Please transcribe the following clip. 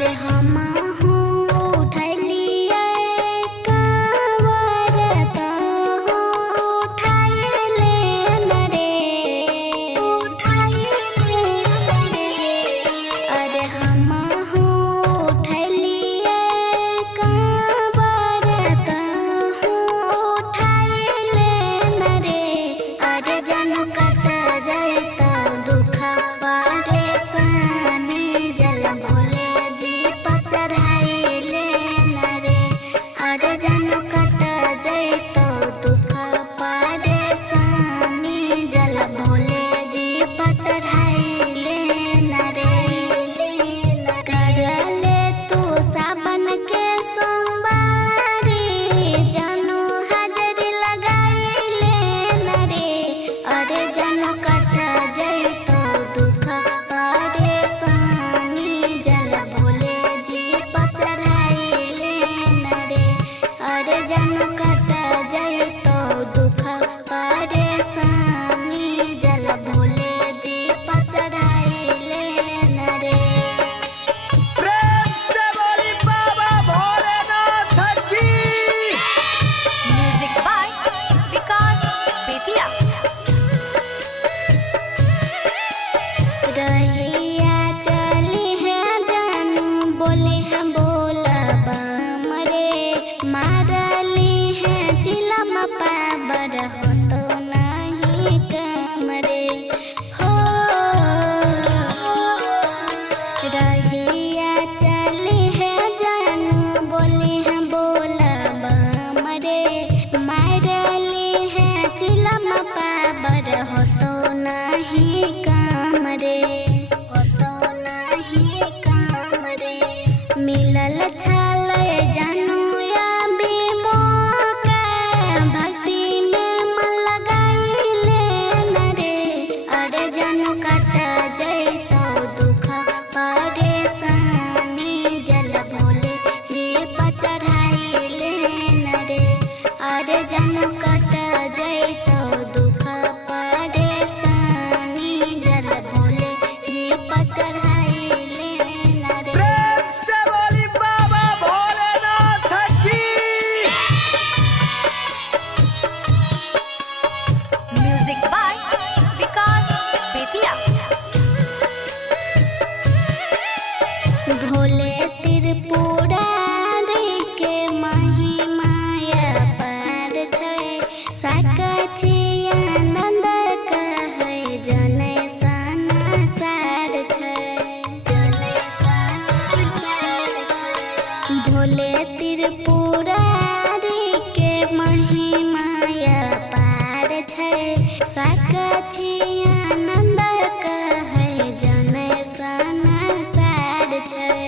अरे हम उठलिए कांवर तो उठाइले न रे, अरे हम उठलिए कांवर तो उठाइले न रे। अरे जन कट जाइत दुख परेशानी जल भोले जी पर चढ़ाइले न रे। अरे जन कट जाइत दुख परेशानी जल भोले जी पर चढ़ाइले न रे। कर ले तू सावन के सोमवारी जनु हाजरी लगाइले न रे। अरे जन कट जाइत दुख परेशानी जल भोले जी पर चढ़ाइले न रे। अरे जन कट जाइत दुख परेशानी जल भोले जी पर चढ़ाइले न रे। प्रेम से बोली बाबा भोलेनाथ की। म्यूजिक बाय विकास बेतिया। रहिया चली है जानू बोले हम बोलबम रे। मारली है चिलम पावर हो तो नहीं कम रे। हो रहिया चली है जानू बोले हम बोलबम रे। मारली है चिलम पावर हो तो नहीं काम रे, हो तो नहीं काम रे। मिलल छल जानू या मौका भक्ति में मन लगाइले न रे। अरे जानू कट जाइत दुख परेशानी जल भोले जी पर चढ़ाइले न रे। अरे जानू कट जाइत दुख परेशानी जल भोले जी पर चढ़ाइले न रे। प्रेम से बोली बाबा भोलेनाथ की। म्यूजिक बाय विकास बेतिया। भोले त्रिपुरारी के महिमाया पार छै। साक्षी आनंद कहै जनै संसार छै, जनै संसार छै। भोले त्रिपुरारी के महिमाया पार छै। साक्षी आनंद कहै जनै संसार छै।